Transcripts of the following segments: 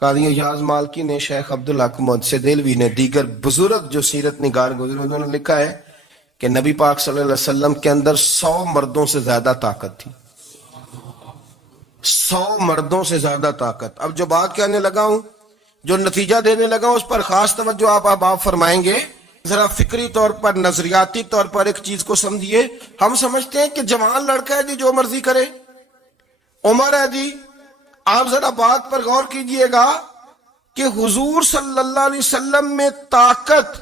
قاضی اعجاز مالکی نے، شیخ عبدالحق محدث دہلوی نے، دیگر بزرگ جو سیرت نگار گزرے انہوں نے لکھا ہے کہ نبی پاک صلی اللہ علیہ وسلم کے اندر 100 مردوں سے زیادہ طاقت تھی. 100 مردوں سے زیادہ طاقت. اب جو بات کہنے لگا ہوں، جو نتیجہ دینے لگا ہوں، اس پر خاص توجہ آپ فرمائیں گے. ذرا فکری طور پر، نظریاتی طور پر ایک چیز کو سمجھیے. ہم سمجھتے ہیں کہ جوان لڑکا ہے جی جو مرضی کرے، عمر ہے جی. آپ ذرا بات پر غور کیجئے گا کہ حضور صلی اللہ علیہ وسلم میں طاقت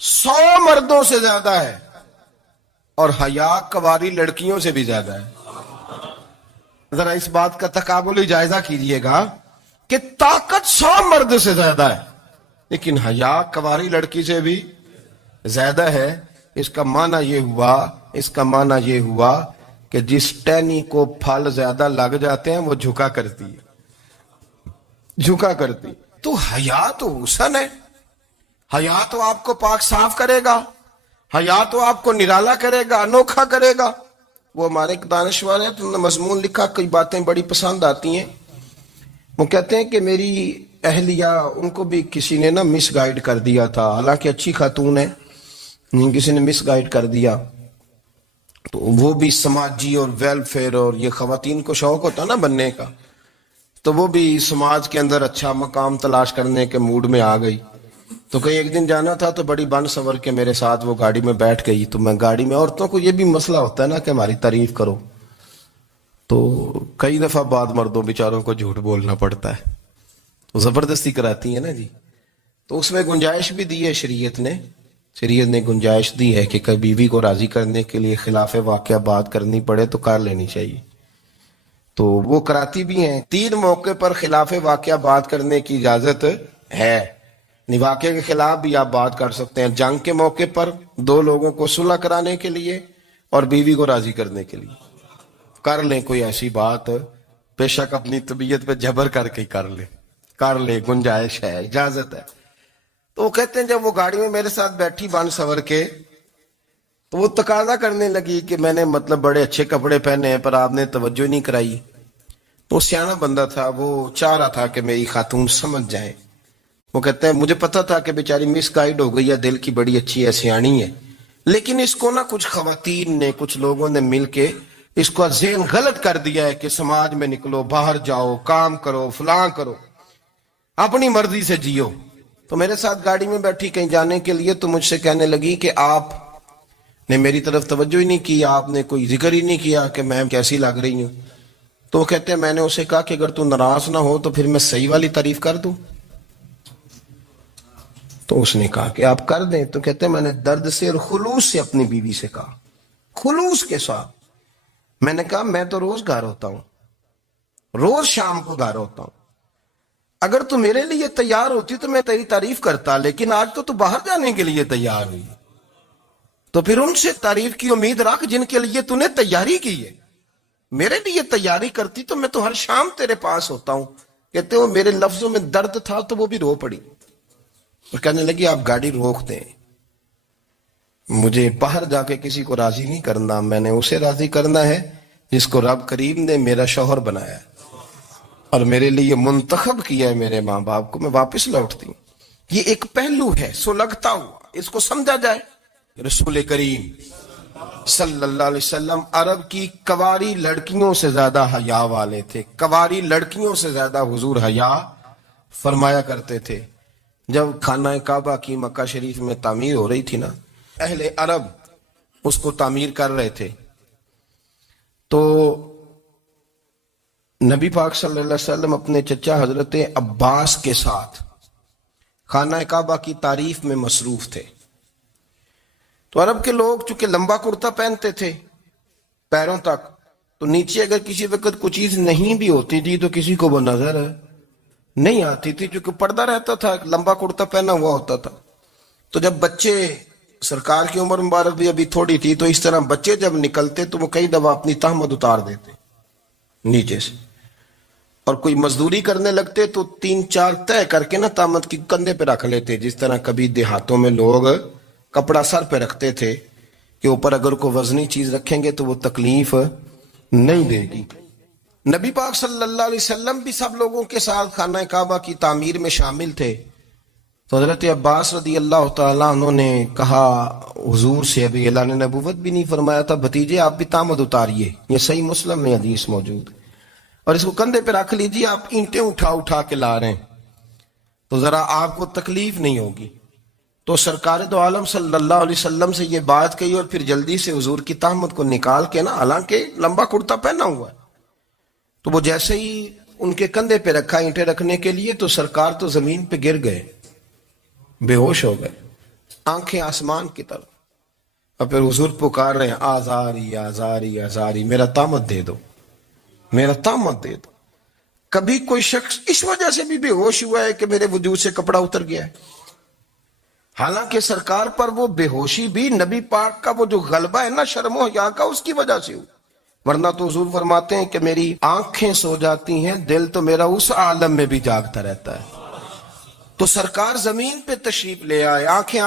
100 مردوں سے زیادہ ہے اور حیا کواری لڑکیوں سے بھی زیادہ ہے. ذرا اس بات کا تقابلی جائزہ کیجئے گا کہ طاقت 100 مرد سے زیادہ ہے لیکن حیا کواری لڑکی سے بھی زیادہ ہے. اس کا معنی یہ ہوا کہ جس ٹہنی کو پھل زیادہ لگ جاتے ہیں وہ جھکا کرتی ہے. تو حیا تو حسن ہے، حیا تو آپ کو پاک صاف کرے گا، حیا تو آپ کو نرالا کرے گا، انوکھا کرے گا. وہ ہمارے ایک دانشور ہیں، انہوں نے مضمون لکھا، کئی باتیں بڑی پسند آتی ہیں. وہ کہتے ہیں کہ میری اہلیہ، ان کو بھی کسی نے مس گائیڈ کر دیا تھا، حالانکہ اچھی خاتون ہے، کسی نے مس گائیڈ کر دیا. تو وہ بھی سماجی اور ویلفیئر، اور یہ خواتین کو شوق ہوتا نا بننے کا، تو وہ بھی سماج کے اندر اچھا مقام تلاش کرنے کے موڈ میں آ گئی. تو کہیں ایک دن جانا تھا تو بڑی بن سور کے میرے ساتھ وہ گاڑی میں بیٹھ گئی. تو میں گاڑی میں، عورتوں کو یہ بھی مسئلہ ہوتا ہے نا کہ ہماری تعریف کرو، تو کئی دفعہ بعد مردوں بیچاروں کو جھوٹ بولنا پڑتا ہے، تو زبردستی کراتی ہے نا جی. تو اس میں گنجائش بھی دی ہے شریعت نے گنجائش دی ہے کہ کبھی بیوی کو راضی کرنے کے لیے خلاف واقعہ بات کرنی پڑے تو کر لینی چاہیے. تو وہ کراتی بھی ہیں. 3 موقع پر خلاف واقعہ بات کرنے کی اجازت ہے. واقعے کے خلاف بھی آپ بات کر سکتے ہیں، جنگ کے موقع پر 2 لوگوں کو صلح کرانے کے لیے اور بیوی کو راضی کرنے کے لیے کر لیں کوئی ایسی بات، بے شک اپنی طبیعت پہ جبر کر کے کر لے، گنجائش ہے، اجازت ہے. تو وہ کہتے ہیں جب وہ گاڑی میں میرے ساتھ بیٹھی بن سور کے، تو وہ تقاضا کرنے لگی کہ میں نے بڑے اچھے کپڑے پہنے ہیں پر آپ نے توجہ نہیں کرائی. تو سیانا بندہ تھا، وہ چاہ رہا تھا کہ میری خاتون سمجھ جائے. وہ کہتے ہیں مجھے پتا تھا کہ بیچاری مس گائیڈ ہو گئی ہے، دل کی بڑی اچھی ہے، سیانی ہے، لیکن اس کو کچھ خواتین نے، کچھ لوگوں نے مل کے اس کو ذہن غلط کر دیا ہے کہ سماج میں نکلو، باہر جاؤ، کام کرو، فلاں کرو، اپنی مرضی سے جیو. تو میرے ساتھ گاڑی میں بیٹھی کہیں جانے کے لیے، تو مجھ سے کہنے لگی کہ آپ نے میری طرف توجہ ہی نہیں کی، آپ نے کوئی ذکر ہی نہیں کیا کہ میں کیسی لگ رہی ہوں. تو وہ کہتے ہیں میں نے اسے کہا کہ اگر تو ناراض نہ ہو تو پھر میں صحیح والی تعریف کر دوں. تو اس نے کہا کہ آپ کر دیں. تو کہتے ہیں میں نے درد سے اور خلوص سے اپنی بیوی سے کہا، خلوص کے ساتھ میں نے کہا میں تو روز گھر ہوتا ہوں، روز شام کو گھر ہوتا ہوں، اگر تو میرے لیے تیار ہوتی تو میں تیری تعریف کرتا، لیکن آج تو باہر جانے کے لیے تیار ہوئی، تو پھر ان سے تعریف کی امید رکھ جن کے لیے تو نے تیاری کی ہے. میرے لیے تیاری کرتی تو میں تو ہر شام تیرے پاس ہوتا ہوں. کہتے ہو میرے لفظوں میں درد تھا تو وہ بھی رو پڑی اور کہنے لگی آپ گاڑی روک دیں، مجھے باہر جا کے کسی کو راضی نہیں کرنا، میں نے اسے راضی کرنا ہے جس کو رب کریم نے میرا شوہر بنایا ہے اور میرے لیے منتخب کیا ہے میرے ماں باپ کو. میں واپس لوٹتی ہوں. یہ ایک پہلو ہے سو لگتا ہوا، اس کو سمجھا جائے. رسول کریم صلی اللہ علیہ وسلم عرب کی کواری لڑکیوں سے زیادہ حیا والے تھے. کواری لڑکیوں سے زیادہ حضور حیا فرمایا کرتے تھے. جب خانہ کعبہ کی مکہ شریف میں تعمیر ہو رہی تھی نا، اہل عرب اس کو تعمیر کر رہے تھے، تو نبی پاک صلی اللہ علیہ وسلم اپنے چچا حضرت عباس کے ساتھ خانہ کعبہ کی تعریف میں مصروف تھے. تو عرب کے لوگ چونکہ لمبا کرتا پہنتے تھے پیروں تک، تو نیچے اگر کسی وقت کوئی چیز نہیں بھی ہوتی تھی تو کسی کو وہ نظر نہیں آتی تھی، چونکہ پردہ رہتا تھا، لمبا کرتا پہنا ہوا ہوتا تھا. تو جب بچے، سرکار کی عمر مبارک بھی ابھی تھوڑی تھی، تو اس طرح بچے جب نکلتے تو وہ کئی دفعہ اپنی تہمت اتار دیتے نیچے سے، اور کوئی مزدوری کرنے لگتے تو 3-4 طے کر کے تہمت کی کندھے پہ رکھ لیتے. جس طرح کبھی دیہاتوں میں لوگ کپڑا سر پہ رکھتے تھے کہ اوپر اگر کوئی وزنی چیز رکھیں گے تو وہ تکلیف نہیں دے گی. نبی پاک صلی اللہ علیہ وسلم بھی سب لوگوں کے ساتھ خانہ کعبہ کی تعمیر میں شامل تھے. تو حضرت عباس رضی اللہ تعالیٰ عنہ نے کہا حضور سے، ابھی اعلان نبوت بھی نہیں فرمایا تھا، بھتیجے آپ بھی تامد اتاریے. یہ صحیح مسلم میں حدیث موجود ہے. اور اس کو کندھے پہ رکھ لیجیے، آپ اینٹیں اٹھا اٹھا کے لا رہے ہیں تو ذرا آپ کو تکلیف نہیں ہوگی. تو سرکار دو عالم صلی اللہ علیہ وسلم سے یہ بات کہی اور پھر جلدی سے حضور کی تہمت کو نکال کے نا، حالانکہ لمبا کرتا پہنا ہوا ہے، تو وہ جیسے ہی ان کے کندھے پہ رکھا اینٹیں رکھنے کے لیے تو سرکار تو زمین پہ گر گئے، بے ہوش ہو گئے، آنکھیں آسمان کی طرف. اور پھر حضور پکار رہے ہیں آزاری آزاری آزاری، میرا تامت دے دو، میرا تامت دے دو. کبھی کوئی شخص اس وجہ سے بھی بے ہوش ہوا ہے کہ میرے وجود سے کپڑا اتر گیا ہے؟ حالانکہ سرکار پر وہ بے ہوشی بھی نبی پاک کا وہ جو غلبہ ہے نا شرم و حیا کا، اس کی وجہ سے ہوئی. ورنہ تو حضور فرماتے ہیں کہ میری آنکھیں سو جاتی ہیں، دل تو میرا اس عالم میں بھی جاگتا رہتا ہے. تو سرکار زمین پہ تشریف لے آئے، آنکھیں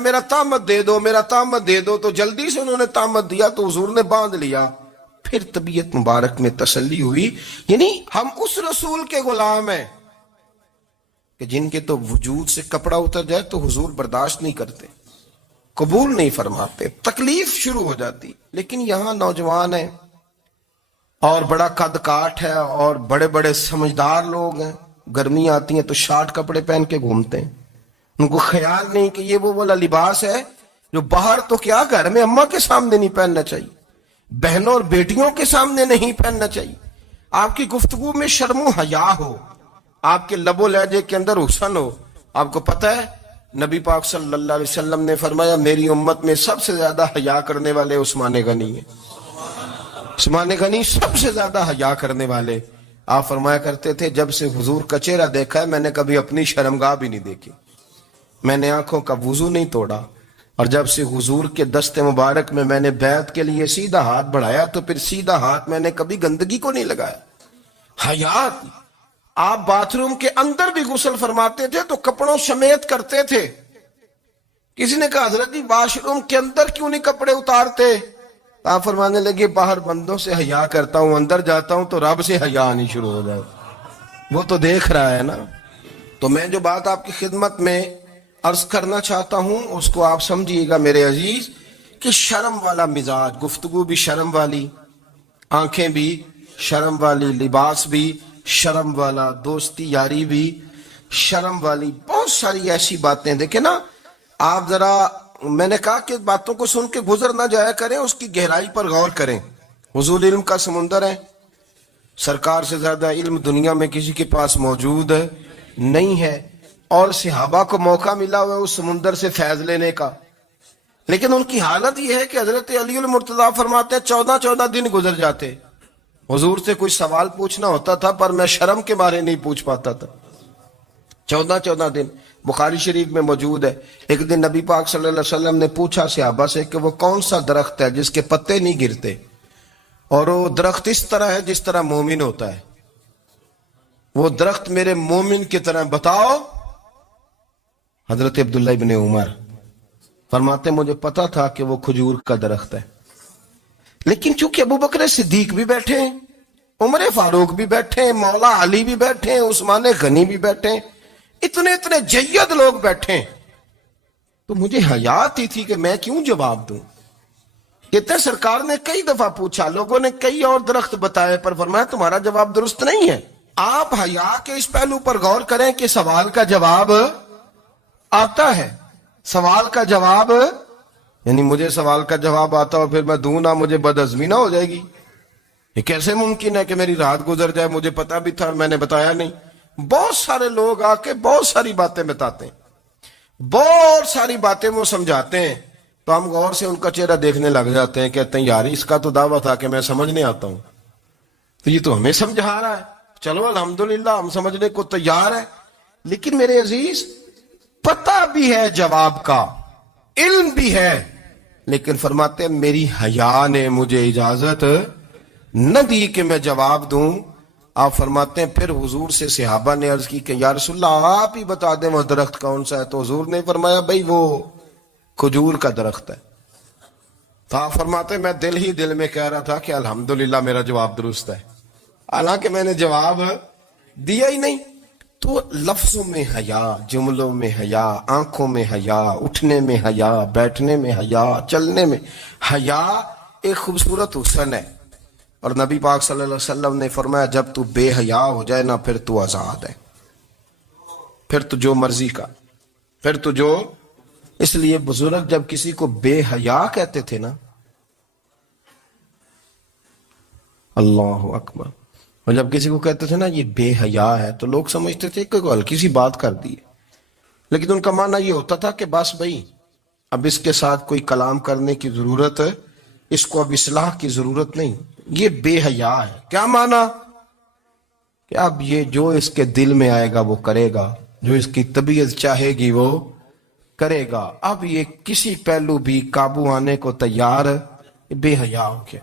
میرا تامت دے دو، میرا تامت دے دو. تو جلدی سے انہوں نے تامت دیا تو حضور نے باندھ لیا. پھر طبیعت مبارک میں تسلی ہوئی. یعنی ہم اس رسول کے غلام ہیں کہ جن کے تو وجود سے کپڑا اتر جائے تو حضور برداشت نہیں کرتے، قبول نہیں فرماتے، تکلیف شروع ہو جاتی. لیکن یہاں نوجوان ہیں اور بڑا قد کاٹ ہے اور بڑے بڑے سمجھدار لوگ ہیں، گرمی آتی ہیں تو شارٹ کپڑے پہن کے گھومتے ہیں. ان کو خیال نہیں کہ یہ وہ والا لباس ہے جو باہر تو کیا گھر میں اماں کے سامنے نہیں پہننا چاہیے، بہنوں اور بیٹیوں کے سامنے نہیں پہننا چاہیے. آپ کی گفتگو میں شرم و حیا ہو، آپ کے لب و لہجے کے اندر حسن ہو. آپ کو پتہ ہے نبی پاک صلی اللہ علیہ وسلم نے فرمایا میری امت میں سب سے زیادہ حیا کرنے والے عثمان غنی ہیں. عثمان غنی سب سے زیادہ حیا کرنے والے. آپ فرمایا کرتے تھے جب سے حضور کا چہرہ دیکھا ہے میں نے کبھی اپنی شرمگاہ بھی نہیں دیکھی، میں نے آنکھوں کا وضو نہیں توڑا، اور جب سے حضور کے دست مبارک میں نے بیعت کے لیے سیدھا ہاتھ بڑھایا تو پھر سیدھا ہاتھ میں نے کبھی گندگی کو نہیں لگایا. حیات. آپ باتھ روم کے اندر بھی غسل فرماتے تھے تو کپڑوں سمیت کرتے تھے. کسی نے کہا حضرت جی واش روم کے اندر کیوں نہیں کپڑے اتارتے؟ آپ فرمانے لگے باہر بندوں سے حیا کرتا ہوں، اندر جاتا ہوں تو رب سے حیا آنی شروع ہو جائے، وہ تو دیکھ رہا ہے نا. تو میں جو بات آپ کی خدمت میں عرض کرنا چاہتا ہوں اس کو آپ سمجھیے گا میرے عزیز، کہ شرم والا مزاج، گفتگو بھی شرم والی، آنکھیں بھی شرم والی، لباس بھی شرم والا، دوستی یاری بھی شرم والی، بہت ساری ایسی باتیں. دیکھیں نا آپ ذرا، میں نے کہا کہ باتوں کو سن کے گزر نہ جایا کریں، اس کی گہرائی پر غور کریں. حضور علم کا سمندر ہے، سرکار سے زیادہ علم دنیا میں کسی کے پاس موجود نہیں ہے، اور صحابہ کو موقع ملا ہوا اس سمندر سے فیض لینے کا. لیکن ان کی حالت یہ ہے کہ حضرت علی المرتضیٰ فرماتے ہیں 14 دن گزر جاتے، حضور سے کوئی سوال پوچھنا ہوتا تھا پر میں شرم کے بارے نہیں پوچھ پاتا تھا. 14 دن بخاری شریف میں موجود ہے. ایک دن نبی پاک صلی اللہ علیہ وسلم نے پوچھا صحابہ سے کہ وہ کون سا درخت ہے جس کے پتے نہیں گرتے، اور وہ درخت اس طرح ہے جس طرح مومن ہوتا ہے، وہ درخت میرے مومن کی طرح بتاؤ. حضرت عبداللہ ابن عمر فرماتے مجھے پتا تھا کہ وہ کھجور کا درخت ہے، لیکن چونکہ ابو بکر صدیق بھی بیٹھے ہیں، عمر فاروق بھی بیٹھے ہیں، مولا علی بھی بیٹھے ہیں، عثمان غنی بھی بیٹھے ہیں، اتنے جید لوگ بیٹھے ہیں، تو مجھے حیا آتی تھی کہ میں کیوں جواب دوں. کہتے سرکار نے کئی دفعہ پوچھا، لوگوں نے کئی اور درخت بتائے، پر فرمایا تمہارا جواب درست نہیں ہے. آپ حیا کے اس پہلو پر غور کریں کہ سوال کا جواب آتا ہے. سوال کا جواب، یعنی مجھے سوال کا جواب آتا اور پھر میں دوں نہ، مجھے بدعزمی نہ ہو جائے گی. یہ کیسے ممکن ہے کہ میری رات گزر جائے، مجھے پتا بھی تھا اور میں نے بتایا نہیں. بہت سارے لوگ آ کے بہت ساری باتیں بتاتے ہیں، بہت ساری باتیں وہ سمجھاتے ہیں، تو ہم غور سے ان کا چہرہ دیکھنے لگ جاتے ہیں، کہتے ہیں یار اس کا تو دعویٰ تھا کہ میں سمجھنے آتا ہوں، تو یہ تو ہمیں سمجھا رہا ہے، چلو الحمدللہ ہم سمجھنے کو تیار ہے. لیکن میرے عزیز پتہ بھی ہے جواب کا، علم بھی ہے، لیکن فرماتے ہیں میری حیا نے مجھے اجازت نہ دی کہ میں جواب دوں. آپ فرماتے ہیں پھر حضور سے صحابہ نے عرض کی کہ یا رسول اللہ آپ ہی بتا دیں وہ درخت کون سا ہے. تو حضور نے فرمایا بھئی وہ کھجور کا درخت ہے. تو آپ فرماتے ہیں میں دل ہی دل میں کہہ رہا تھا کہ الحمدللہ میرا جواب درست ہے. حالانکہ میں نے جواب دیا ہی نہیں. تو لفظوں میں حیا، جملوں میں حیا، آنکھوں میں حیا، اٹھنے میں حیا، بیٹھنے میں حیا، چلنے میں حیا ایک خوبصورت حسن ہے. اور نبی پاک صلی اللہ علیہ وسلم نے فرمایا جب تو بے حیا ہو جائے نا پھر تو آزاد ہے، پھر تو جو مرضی کا، پھر تو جو. اس لیے بزرگ جب کسی کو بے حیا کہتے تھے نا، اللہ اکبر، اور جب کسی کو کہتے تھے نا یہ بے حیا ہے تو لوگ سمجھتے تھے کہ کوئی ہلکی سی بات کر دی، لیکن ان کا معنی یہ ہوتا تھا کہ بس بھائی اب اس کے ساتھ کوئی کلام کرنے کی ضرورت ہے، اس کو اب اصلاح کی ضرورت نہیں، یہ بے حیا ہے. کیا معنی؟ کہ اب یہ جو اس کے دل میں آئے گا وہ کرے گا، جو اس کی طبیعت چاہے گی وہ کرے گا، اب یہ کسی پہلو بھی قابو آنے کو تیار ہے. بے حیا ہو گیا.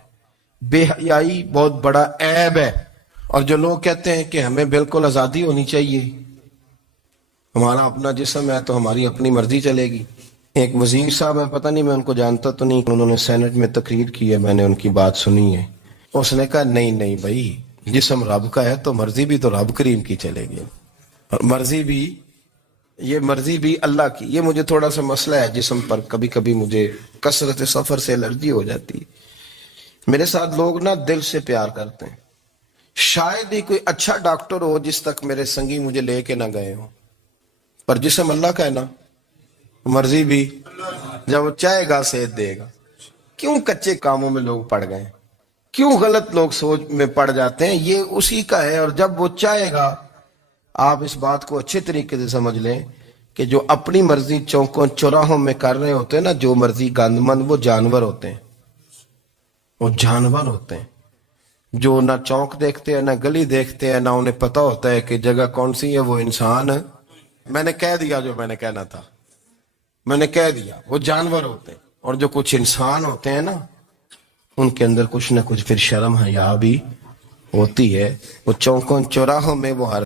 بے حیائی بہت بڑا عیب ہے. اور جو لوگ کہتے ہیں کہ ہمیں بالکل آزادی ہونی چاہیے، ہمارا اپنا جسم ہے تو ہماری اپنی مرضی چلے گی. ایک وزیر صاحب ہے، پتہ نہیں میں ان کو جانتا تو نہیں، انہوں نے سینٹ میں تقریر کی ہے، میں نے ان کی بات سنی ہے. اس نے کہا نہیں بھائی، جسم رب کا ہے تو مرضی بھی تو رب کریم کی چلے گی، اور مرضی بھی اللہ کی. یہ مجھے تھوڑا سا مسئلہ ہے جسم پر، کبھی کبھی مجھے کثرت سفر سے الرجی ہو جاتی ہے. میرے ساتھ لوگ نا دل سے پیار کرتے ہیں. شاید ہی کوئی اچھا ڈاکٹر ہو جس تک میرے سنگی مجھے لے کے نہ گئے ہوں، پر جسم اللہ کا ہے نا، مرضی بھی جب وہ چاہے گا صحت دے گا. کیوں کچے کاموں میں لوگ پڑ گئے، کیوں غلط لوگ سوچ میں پڑ جاتے ہیں؟ یہ اسی کا ہے. اور جب وہ چاہے گا، آپ اس بات کو اچھے طریقے سے سمجھ لیں کہ جو اپنی مرضی چوکوں چوراہوں میں کر رہے ہوتے ہیں نا، جو مرضی گند مند، وہ جانور ہوتے ہیں. وہ جانور ہوتے ہیں جو نہ چوک دیکھتے ہیں، نہ گلی دیکھتے ہیں، نہ انہیں پتہ ہوتا ہے کہ جگہ کون سی ہے. وہ انسان، میں نے کہہ دیا جو میں نے کہنا تھا، میں نے کہہ دیا. وہ جانور ہوتے ہیں. اور جو کچھ انسان ہوتے ہیں نا، ان کے اندر کچھ نہ کچھ پھر شرم حیا بھی ہوتی ہے. وہ چوکوں چوراہوں میں وہ ہر